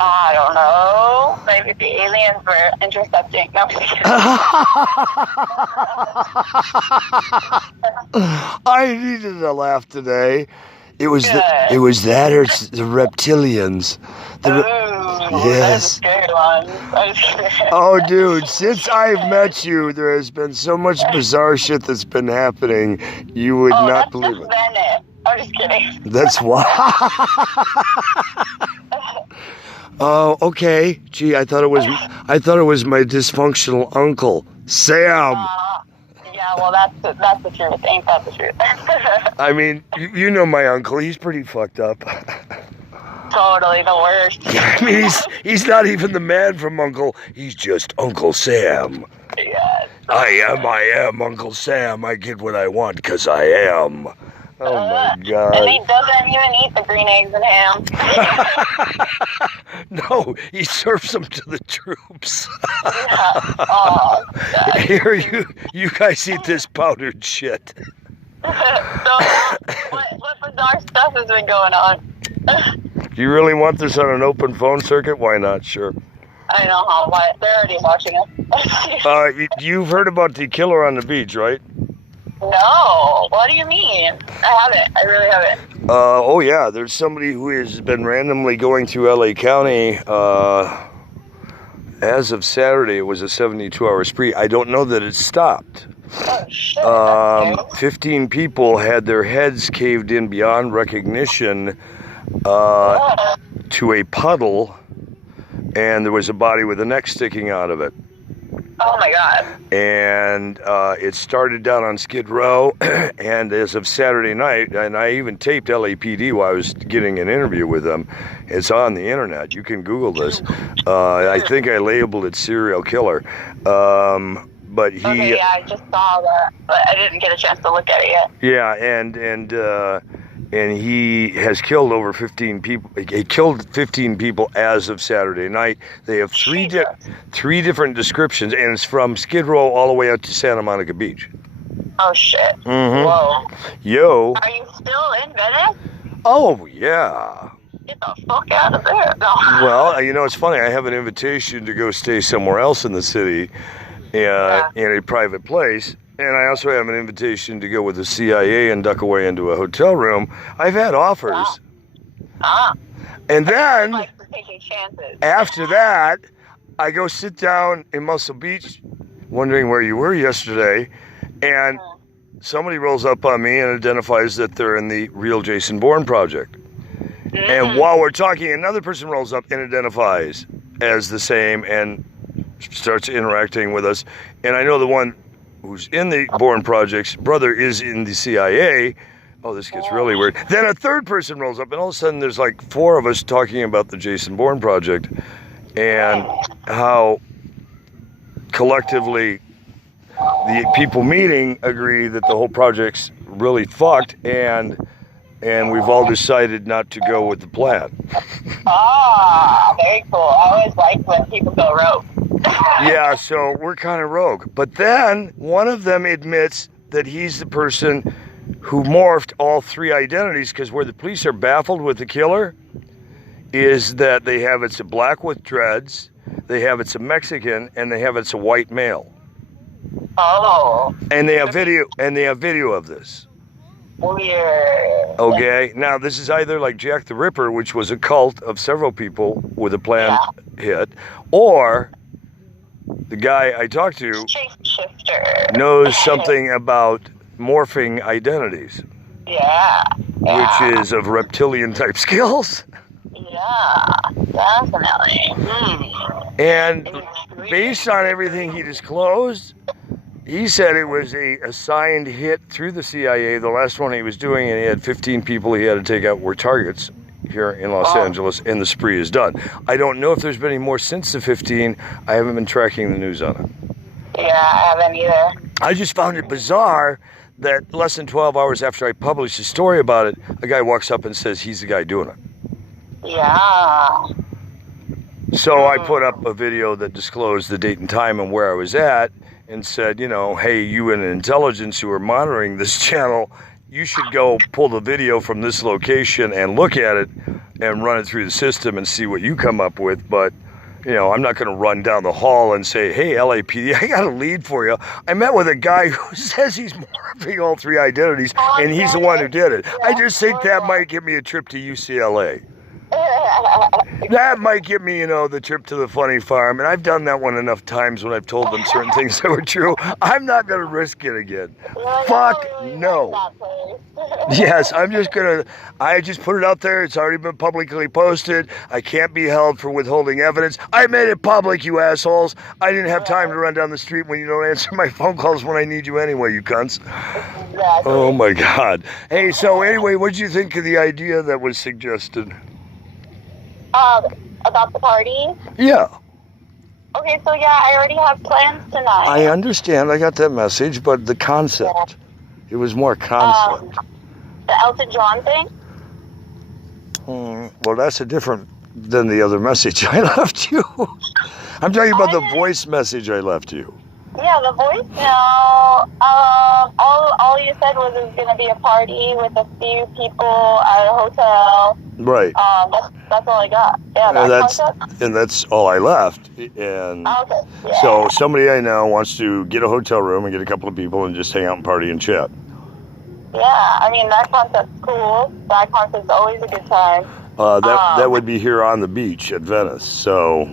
I don't know. Maybe the aliens were intercepting. No, I'm just kidding. I needed a laugh today. It was that or it's the reptilians. Yes. That's a good one. I'm just kidding. Oh, dude, since I've met you, there has been so much bizarre shit that's been happening. You would not believe it. Venice. I'm just kidding. That's why. Oh, okay. Gee, I thought it was my dysfunctional uncle, Sam. Yeah, well, that's the truth. Ain't that the truth? I mean, you know my uncle. He's pretty fucked up. Totally the worst. I mean, he's not even the man from Uncle. He's just Uncle Sam. Yes. I am Uncle Sam. I get what I want because I am. Oh my God. And he doesn't even eat the green eggs and ham. No, he serves them to the troops. Yeah. Oh, God. Here, you guys eat this powdered shit. So, what bizarre stuff has been going on? Do you really want this on an open phone circuit? Why not? Sure. I know how. Why? They're already watching us. You've heard about the killer on the beach, right? No. What do you mean? I haven't. I really haven't. Oh yeah, there's somebody who has been randomly going through LA County. As of Saturday, it was a 72-hour spree. I don't know that it stopped. Oh, shit. 15 people had their heads caved in beyond recognition to a puddle, and there was a body with a neck sticking out of it. Oh my God. And it started down on Skid Row, and as of Saturday night, and I even taped LAPD while I was getting an interview with them. It's on the internet. You can Google this. I think I labeled it serial killer. But he. Okay, yeah, I just saw that, but I didn't get a chance to look at it yet. Yeah, and he has killed over 15 people. He killed 15 people as of Saturday night. They have three different descriptions, and it's from Skid Row all the way out to Santa Monica Beach. Oh shit! Mm-hmm. Whoa! Yo. Are you still in Venice? Oh yeah. Get the fuck out of there! No. Well, you know, it's funny. I have an invitation to go stay somewhere else in the city, in a private place. And I also have an invitation to go with the CIA and duck away into a hotel room. I've had offers. And then, like taking chances. After that, I go sit down in Muscle Beach, wondering where you were yesterday, and somebody rolls up on me and identifies that they're in the Real Jason Bourne project. And while we're talking, another person rolls up and identifies as the same and starts interacting with us. And I know the one who's in the Bourne Project's brother is in the CIA. Oh, this gets really weird. Then a third person rolls up, and all of a sudden there's like 4 of us talking about the Jason Bourne Project and how collectively the people meeting agree that the whole project's really fucked, and we've all decided not to go with the plan. Very cool. I always like when people go rogue. Yeah, so we're kind of rogue. But then one of them admits that he's the person who morphed all 3 identities, because where the police are baffled with the killer is that they have it's a black with dreads, they have it's a Mexican, and they have it's a white male. Oh. And they have video of this. Weird. Okay, now this is either like Jack the Ripper, which was a cult of several people with a planned hit, or the guy I talked to Shapeshifter knows something about morphing identities. Yeah. Which is of reptilian type skills. Yeah, definitely. And based on everything he disclosed, he said it was a assigned hit through the CIA. The last one he was doing, and he had 15 people he had to take out were targets here in Los Angeles, and the spree is done. I don't know if there's been any more since the 15. I haven't been tracking the news on it. Yeah, I haven't either. I just found it bizarre that less than 12 hours after I published a story about it, a guy walks up and says he's the guy doing it. Yeah. So I put up a video that disclosed the date and time and where I was at, and said, you know, hey, you in intelligence who are monitoring this channel, you should go pull the video from this location and look at it and run it through the system and see what you come up with. But, you know, I'm not going to run down the hall and say, hey, LAPD, I got a lead for you. I met with a guy who says he's morphing all three identities, and he's the one who did it. I just think that might give me a trip to UCLA. That might give me, you know, the trip to the funny farm. And I've done that one enough times when I've told them certain things that were true. I'm not going to risk it again. Fuck no. Yes, I just put it out there. It's already been publicly posted. I can't be held for withholding evidence. I made it public, you assholes. I didn't have time to run down the street when you don't answer my phone calls when I need you anyway, you cunts. Oh my God. Hey, so anyway, what did you think of the idea that was suggested? About the party? Yeah. Okay, so yeah, I already have plans tonight. I understand. I got that message, but the concept. It was more concept. The Elton John thing? Well, that's a different than the other message I left you. I'm talking about the voice message I left you. Yeah, the voicemail. All you said was it was going to be a party with a few people at a hotel. Right. That's all I got. Yeah, that's all I left. And okay. Yeah. So somebody I know wants to get a hotel room and get a couple of people and just hang out and party and chat. Yeah, I mean, that concept's cool. That concept's always a good time. That would be here on the beach at Venice. So.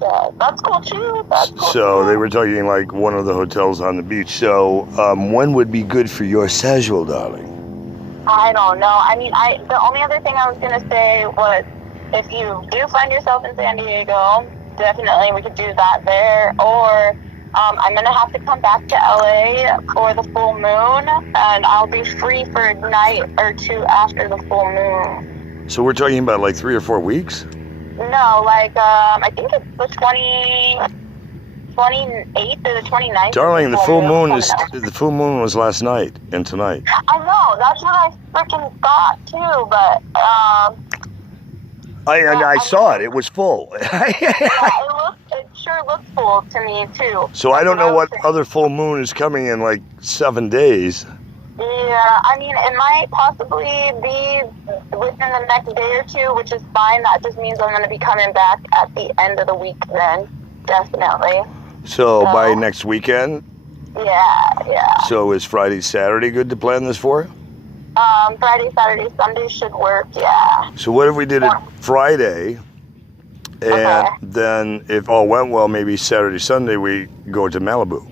Yeah, that's cool too. So they were talking like one of the hotels on the beach. So when would be good for your schedule, darling? I don't know. I mean, the only other thing I was going to say was if you do find yourself in San Diego, definitely we could do that there. Or I'm going to have to come back to LA for the full moon, and I'll be free for a night or two after the full moon. So we're talking about like 3 or 4 weeks? No, like, I think it's the 28th or the 29th. Darling, the full moon was last night and tonight. I know, that's what I freaking thought too, but I saw it. It was full. it sure looks full to me too. So I don't know what other full moon is coming in like 7 days. Yeah, I mean, it might possibly be within the next day or two, which is fine. That just means I'm going to be coming back at the end of the week then, definitely. So by next weekend? Yeah. So is Friday, Saturday good to plan this for? Friday, Saturday, Sunday should work, yeah. So what if we did it Friday, and then if all went well, maybe Saturday, Sunday, we go to Malibu?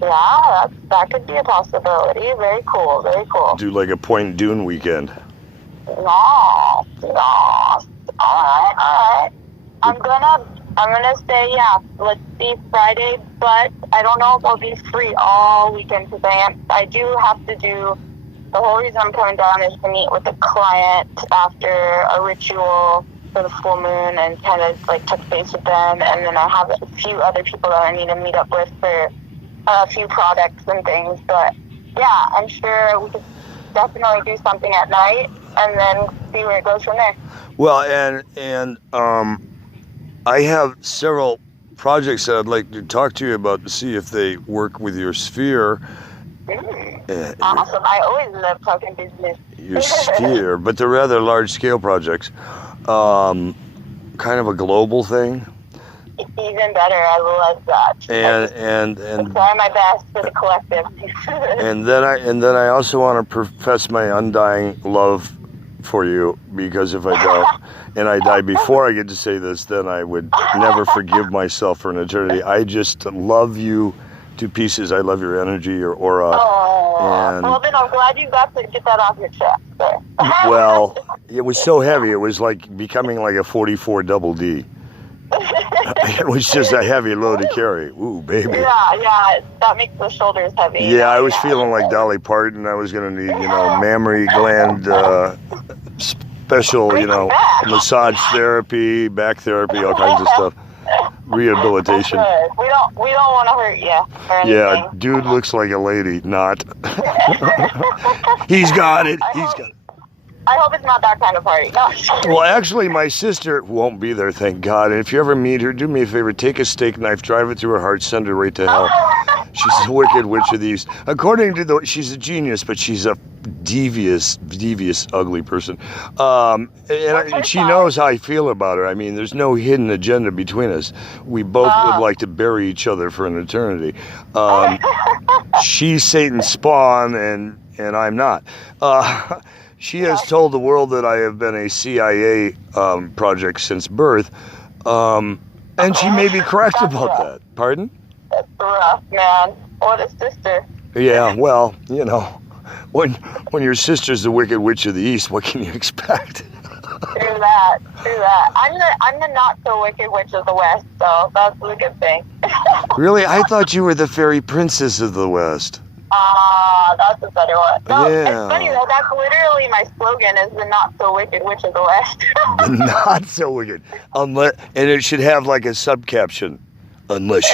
Yeah, that could be a possibility. Very cool, very cool. Do like a Point Dune weekend. No. All right. I'm gonna say, yeah, let's see Friday, but I don't know if I'll be free all weekend because I do have to do, the whole reason I'm coming down is to meet with a client after a ritual for the full moon and kind of like touch base with them, and then I have a few other people that I need to meet up with for a few products and things. But yeah, I'm sure we could definitely do something at night and then see where it goes from there. Well, and I have several projects that I'd like to talk to you about to see if they work with your sphere. Awesome. I always love talking business. Your sphere, but they're rather large-scale projects. Kind of a global thing. Even better. I love that. And try my best for the collective. and then I also want to profess my undying love for you, because if I don't, and I die before I get to say this, then I would never forgive myself for an eternity. I just love you to pieces. I love your energy, your aura. Well, then I'm glad you got to get that off your chest. Well, it was so heavy. It was like becoming like a 44 double D. It was just a heavy load to carry. Ooh, baby. Yeah, that makes the shoulders heavy. Yeah, I was feeling like Dolly Parton. I was going to need, mammary gland special, massage therapy, back therapy, all kinds of stuff. Rehabilitation. We don't want to hurt you or anything. Yeah, dude looks like a lady, not. He's got it. I hope it's not that kind of party. No. Well, actually, my sister won't be there, thank God. And if you ever meet her, do me a favor, take a steak knife, drive it through her heart, send her right to hell. She's the Wicked Witch of the East. According to she's a genius, but she's a devious, ugly person. And she knows how I feel about her. I mean, there's no hidden agenda between us. We both would like to bury each other for an eternity. She's Satan's spawn, and I'm not. She has told the world that I have been a CIA project since birth, and she may be correct about that. Pardon? That's rough, man. What a sister. Yeah, well, you know, when your sister's the Wicked Witch of the East, what can you expect? True that. I'm the not so wicked witch of the West, so that's a good thing. Really? I thought you were the fairy princess of the West. That's a better one. No, Yeah. It's funny though, that's literally my slogan is the not so wicked witch of the West. Not so wicked. And it should have like a subcaption. Unless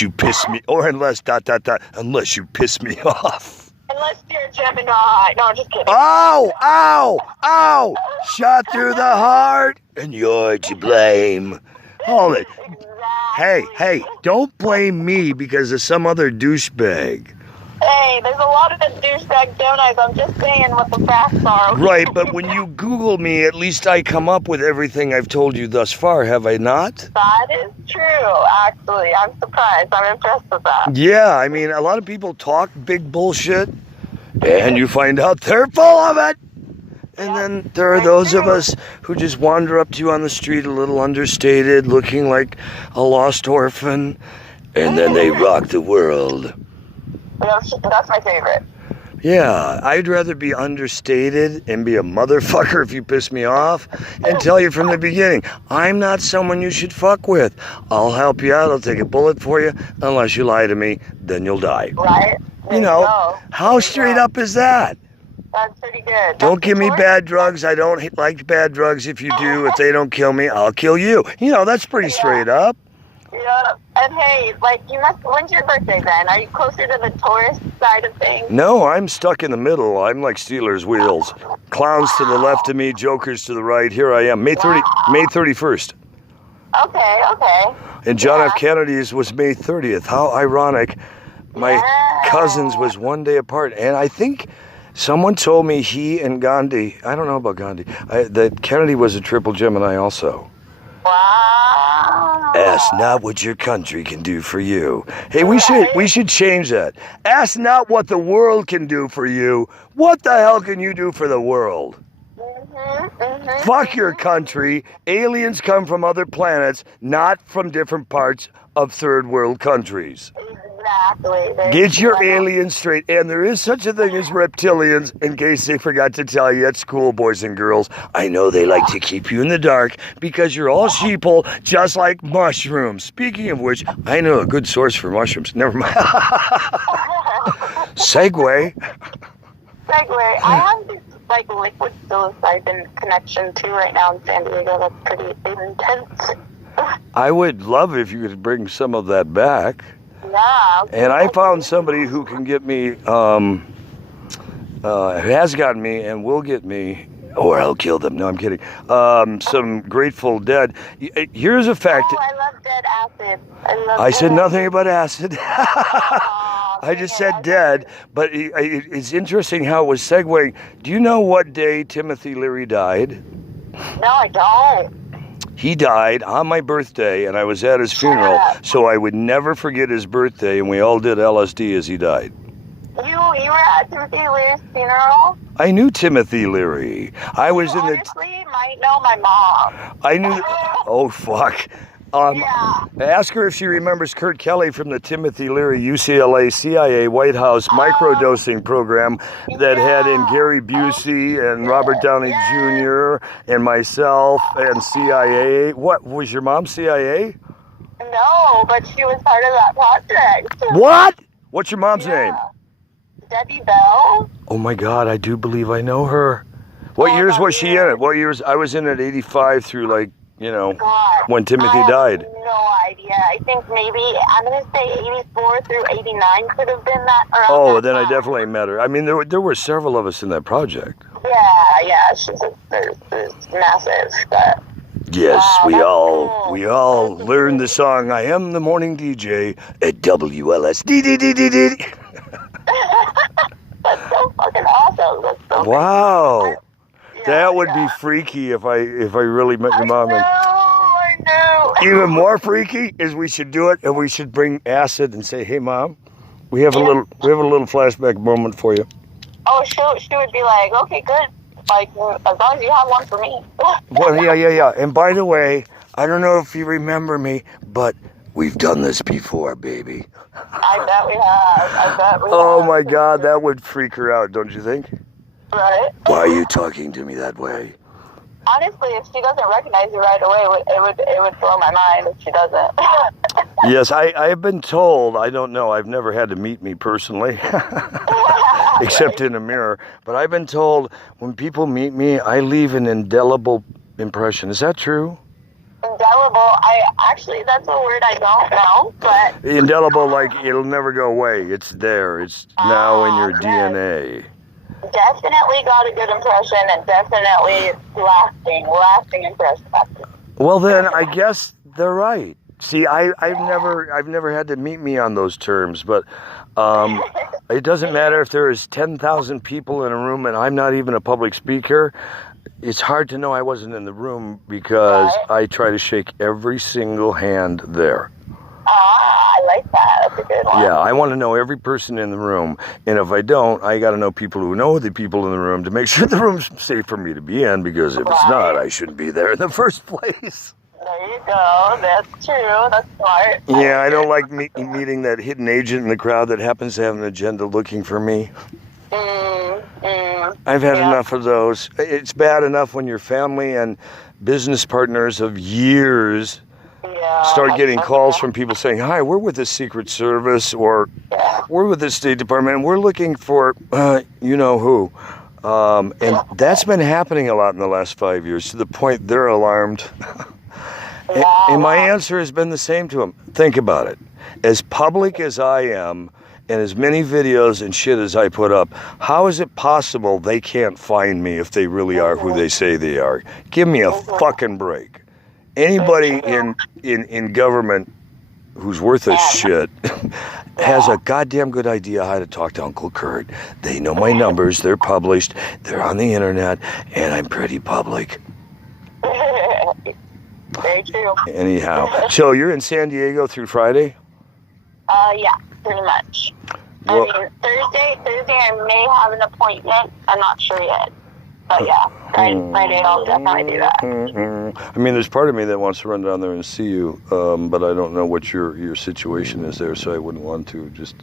you piss me, or unless ... unless you piss me off. Unless you're a Gemini. No, I'm just kidding. Ow! Shot through the heart, and you're to blame. Hold it. Exactly. Hey, don't blame me because of some other douchebag. Hey, there's a lot of douchebag Geminis. I'm just saying what the facts are. Okay? Right, but when you Google me, at least I come up with everything I've told you thus far, have I not? That is true, actually. I'm surprised. I'm impressed with that. Yeah, I mean, a lot of people talk big bullshit, and you find out they're full of it. And then there are those of us who just wander up to you on the street a little understated, looking like a lost orphan, and then they rock the world. That's my favorite. Yeah, I'd rather be understated and be a motherfucker if you piss me off and tell you from the beginning, I'm not someone you should fuck with. I'll help you out, I'll take a bullet for you. Unless you lie to me, then you'll die. Right? You know, how straight up is that? That's pretty good. Don't give me bad drugs. I don't like bad drugs. If you do, if they don't kill me, I'll kill you. You know, that's pretty straight up. Yeah, and hey, when's your birthday then? Are you closer to the Taurus side of things? No, I'm stuck in the middle. I'm like Steelers wheels. Clowns to the left of me, jokers to the right. Here I am, May 31st. Okay. And John F. Kennedy's was May 30th. How ironic. My cousin's was one day apart. And I think someone told me he and Gandhi, I don't know about Gandhi, that Kennedy was a triple Gemini also. Wow. Ask not what your country can do for you. Hey, we should change that. Ask not what the world can do for you. What the hell can you do for the world? Fuck your country. Aliens come from other planets, not from different parts of third world countries. Exactly. Get your aliens straight. And there is such a thing as reptilians, in case they forgot to tell you at school, boys and girls. I know they like to keep you in the dark because you're all sheeple, just like mushrooms. Speaking of which, I know a good source for mushrooms. Never mind. Segue. I have this liquid psilocybin connection too right now in San Diego. That's pretty intense. I would love if you could bring some of that back. Yeah. And I found somebody who can get me, has gotten me and will get me, or I'll kill them. No, I'm kidding. Some Grateful Dead. Here's a fact. Oh, I love dead acid. I said nothing about acid. I just said dead, but it's interesting how it was segueing. Do you know what day Timothy Leary died? No, I don't. He died on my birthday, and I was at his funeral, so I would never forget his birthday, and we all did LSD as he died. You were at Timothy Leary's funeral? I knew Timothy Leary. I was in the... honestly might know my mom. I knew... Oh, fuck. Ask her if she remembers Kurt Kelly from the Timothy Leary UCLA CIA White House microdosing program that had in Gary Busey and Robert Downey Jr. and myself and CIA. What, was your mom CIA? No, but she was part of that project. What? What's your mom's name? Debbie Bell. Oh my God, I do believe I know her. What years was she in it? What years? I was in it 85 through when Timothy died. I have no idea. I think maybe, I'm going to say 84 through 89 could have been that. Oh, then I definitely met her. I mean, there were several of us in that project. Yeah, she's massive. But Yes, Wow, we that's all cool. we all That's learned the amazing. song "I Am the Morning DJ" at WLSD. That's so fucking awesome. That's so Wow, crazy. that would be Yeah. freaky if I really met your mom. And I know. even more freaky is we should do it, and we should bring acid and say, "Hey, Mom, we have a little flashback moment for you." Oh, she would be like, okay, good. Like, as long as you have one for me. Well, yeah. And by the way, I don't know if you remember me, but we've done this before, baby. I bet we have. Oh my God, that would freak her out, don't you think? Right? Why are you talking to me that way? Honestly, if she doesn't recognize you right away, it would blow my mind if she doesn't. Yes, I've been told, I don't know, I've never had to meet me personally, except in a mirror, but I've been told when people meet me, I leave an indelible impression. Is that true? Indelible. That's a word I don't know, but Indelible, like it'll never go away. It's there. It's now in your yes. DNA. Definitely got a good impression, and definitely lasting impression. Well, then I guess they're right. See, I've never had to meet me on those terms, but it doesn't matter if there is 10,000 people in a room and I'm not even a public speaker. It's hard to know I wasn't in the room because I try to shake every single hand there. I like that. That's a good one. Yeah, I want to know every person in the room, and if I don't, I got to know people who know the people in the room to make sure the room's safe for me to be in, because if it's not, I shouldn't be there in the first place. There you go. That's true. That's smart. Yeah, I don't like meeting that hidden agent in the crowd that happens to have an agenda looking for me. I've had enough of those. It's bad enough when your family and business partners of years start getting calls from people saying, "Hi, we're with the Secret Service," or "We're with the State Department, and we're looking for you know who." And that's been happening a lot in the last 5 years, to the point they're alarmed. And my answer has been the same to them. Think about it. As public as I am, and as many videos and shit as I put up, how is it possible they can't find me if they really are who they say they are? Give me a fucking break. Anybody in government who's worth a shit has a goddamn good idea how to talk to Uncle Kurt. They know my numbers, they're published, they're on the internet, and I'm pretty public. Very true. Anyhow, so you're in San Diego through Friday? Yeah, pretty much. Well, I mean, Thursday I may have an appointment. I'm not sure yet. But yeah, Friday I'll definitely do that. I mean, there's part of me that wants to run down there and see you, but I don't know what your situation is there, so I wouldn't want to just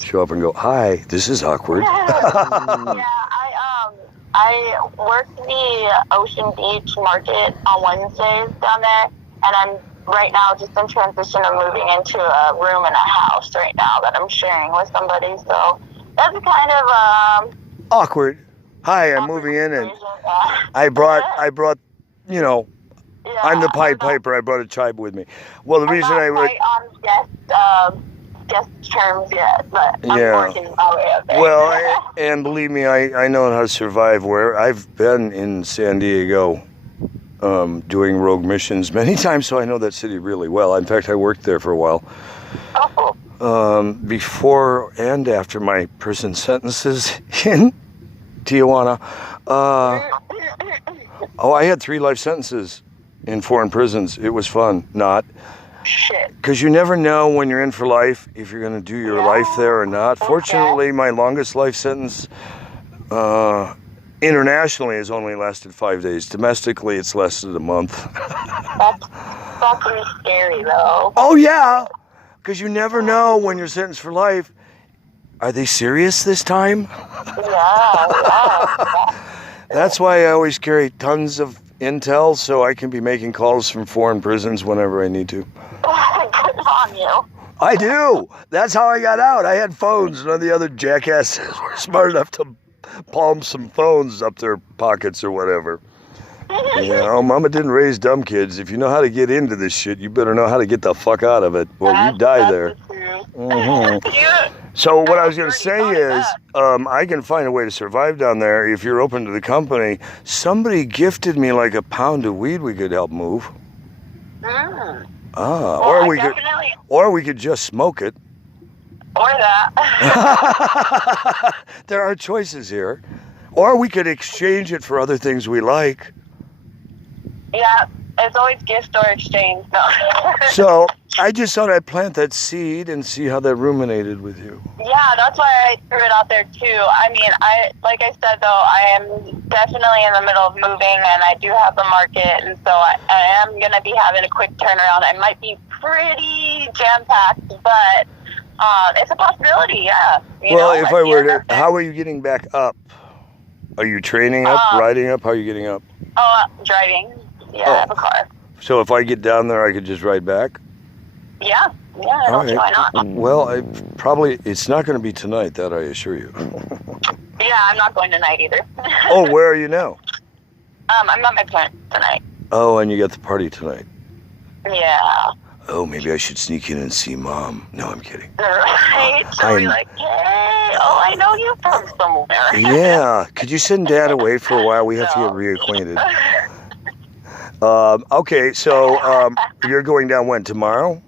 show up and go, "Hi, this is awkward." Yeah, I work the Ocean Beach Market on Wednesdays down there, and I'm right now just in transition of moving into a room in a house right now that I'm sharing with somebody, so that's kind of Awkward. Hi, I'm moving in, and I brought, you know, I'm the Pied Piper. I brought a tribe with me. Well, the reason I would. on guest terms yet, but I'm working my way up there. Well, and believe me, I know how to survive. Where I've been in San Diego, doing rogue missions many times, so I know that city really well. In fact, I worked there for a while. Before and after my prison sentences in Tijuana. I had 3 life sentences in foreign prisons. It was fun. Not. Shit. Because you never know when you're in for life if you're going to do your life there or not. Fortunately, my longest life sentence internationally has only lasted 5 days. Domestically, it's lasted a month. That's fucking scary, though. Oh, yeah. Because you never know when you're sentenced for life. Are they serious this time? Yeah. That's why I always carry tons of intel so I can be making calls from foreign prisons whenever I need to. Good on you. I do. That's how I got out. I had phones. None of the other jackasses were smart enough to palm some phones up their pockets or whatever. You know, Mama didn't raise dumb kids. If you know how to get into this shit, you better know how to get the fuck out of it, or you die there. Mm-hmm. So what I was going to Pretty say is, fun, I can find a way to survive down there if you're open to the company. Somebody gifted me like a pound of weed we could help move. Mm. Ah, Well, or I we could, definitely, or we could just smoke it. or that. There are choices here. Or we could exchange it for other things we like. Yeah, it's always gift or exchange. No. So I just thought I'd plant that seed and see how that ruminated with you. Yeah, that's why I threw it out there too. I mean, like I said though, I am definitely in the middle of moving, and I do have the market, and so I am gonna be having a quick turnaround. I might be pretty jam packed, but it's a possibility. Yeah. Well, if I were to, how are you getting back up? Are you training up, riding up? How are you getting up? Oh, driving. Yeah, I have a car. So if I get down there, I could just ride back? Yeah, I don't see why not. Well, it's not going to be tonight, that I assure you. Yeah, I'm not going tonight either. Oh, where are you now? I'm at my parents tonight. Oh, and you got the party tonight. Yeah. Oh, maybe I should sneak in and see Mom. No, I'm kidding. Right? She'll be like, hey, I know you from somewhere. Yeah. Could you send Dad away for a while? We have to get reacquainted. Okay, so you're going down when, tomorrow?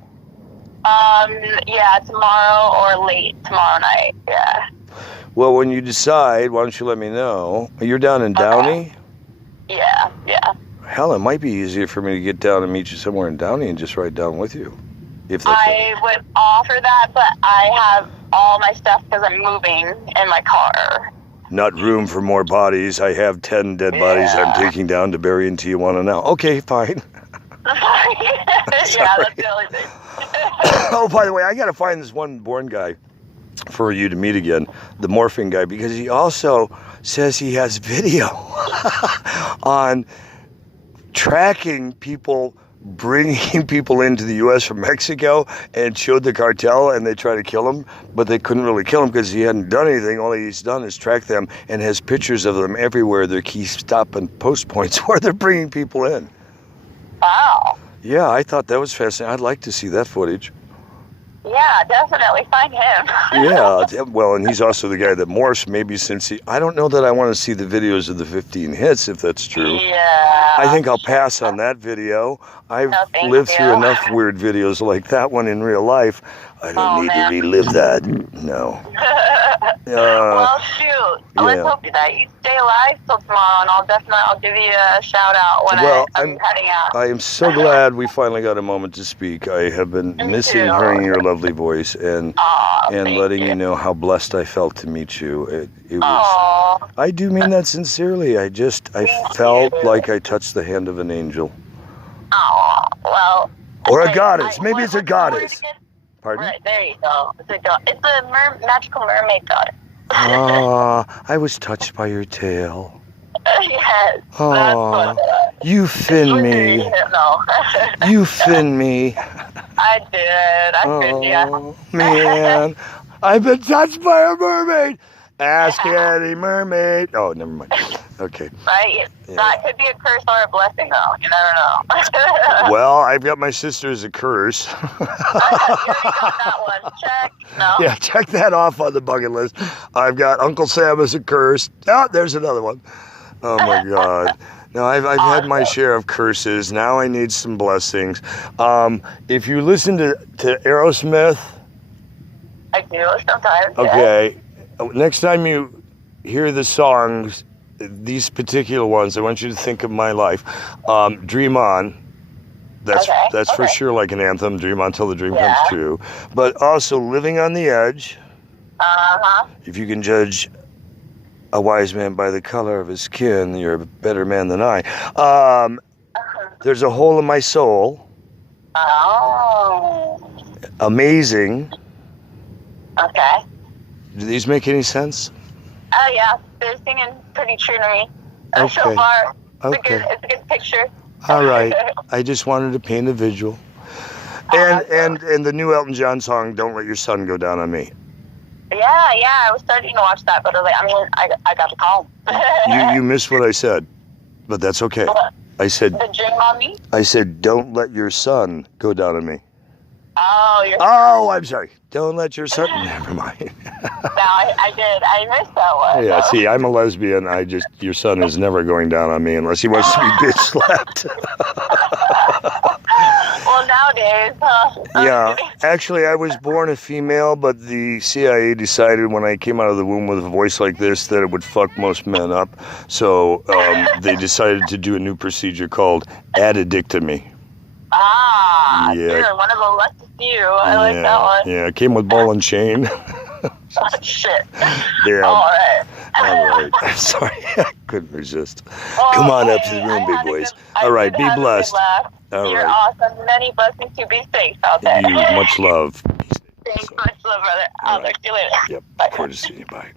Yeah, tomorrow or late tomorrow night, yeah. Well, when you decide, why don't you let me know? You're down in Downey? Yeah. Hell, it might be easier for me to get down and meet you somewhere in Downey and just ride down with you. If that's I would offer that, but I have all my stuff because I'm moving in my car. Not room for more bodies. I have 10 dead bodies I'm taking down to bury in Tijuana now. Okay, fine. Yeah, that's the only thing. Oh, by the way, I got to find this one born guy for you to meet again, the morphing guy, because he also says he has video on tracking people, bringing people into the U.S. from Mexico, and showed the cartel, and they tried to kill him, but they couldn't really kill him because he hadn't done anything. All he's done is track them and has pictures of them everywhere, their key stop and post points where they're bringing people in. Wow. Yeah, I thought that was fascinating. I'd like to see that footage. Yeah, definitely find him. Yeah, well, and he's also the guy that morphs, maybe since I don't know that I want to see the videos of the 15 hits, if that's true. Yeah. I think I'll pass on that video. I've lived through enough weird videos like that one in real life. I don't need to relive that. No. Well, shoot. Let's hope that you stay alive till tomorrow, and I'll give you a shout out when I'm heading out. I am so glad we finally got a moment to speak. I have been missing hearing your lovely voice and letting you know how blessed I felt to meet you. It was. I do mean that sincerely. I felt like I touched the hand of an angel. Oh, well. Or a goddess. Maybe it's a goddess. Pardon? Right, there you go. It's a magical mermaid goddess. I was touched by your tail. Yes. Oh, you fin me. No. You fin me. I did. I finned you. Oh, man. I've been touched by a mermaid. Ask any mermaid. Oh, never mind. Okay. Right? Yeah. That could be a curse or a blessing, though. You never know. Well, I've got my sister as a curse. You already got that one. Check. No? Yeah, check that off on the bucket list. I've got Uncle Sam as a curse. Oh, there's another one. Oh, my God. No, I've had my share of curses. Now I need some blessings. If you listen to Aerosmith. I do sometimes. Okay. Yeah. Next time you hear the songs, these particular ones, I want you to think of my life. Dream On. That's for sure like an anthem. Dream on till the dream comes true. But also Living on the Edge. Uh-huh. If you can judge a wise man by the color of his skin, you're a better man than I. There's a Hole in My Soul. Oh. Amazing. Okay. Do these make any sense? Oh, yeah. They're singing pretty true to me. Okay. So far, Okay. It's a good picture. All right. I just wanted to paint a visual. And the new Elton John song, Don't Let Your Sun Go Down on Me. Yeah. I was starting to watch that, but I got to call him. You missed what I said, but that's okay. What? I said... The Dream on Me? I said, don't let your sun go down on me. Oh, you're. Oh, I'm sorry. Don't let your son. Never mind. No, I did. I missed that one. Yeah, see, I'm a lesbian. Your son is never going down on me unless he wants to be bitch slapped. Well, nowadays, huh? Yeah, actually, I was born a female, but the CIA decided when I came out of the womb with a voice like this that it would fuck most men up. So they decided to do a new procedure called addictomy. Ah, Yeah. you're one of the lucky few. I like that one. Yeah, it came with ball and chain. Oh, shit. Yeah. All right. All right. I'm sorry. I couldn't resist. Well, Come on up to the hey, room, I big had a boys. good- I All right, did be have a good blessed. laugh. All You're right. awesome. Many blessings to be safe out there. You, much love. Thanks, much love, brother. I'll talk to you later. Yep. Bye. Courtesy. Bye.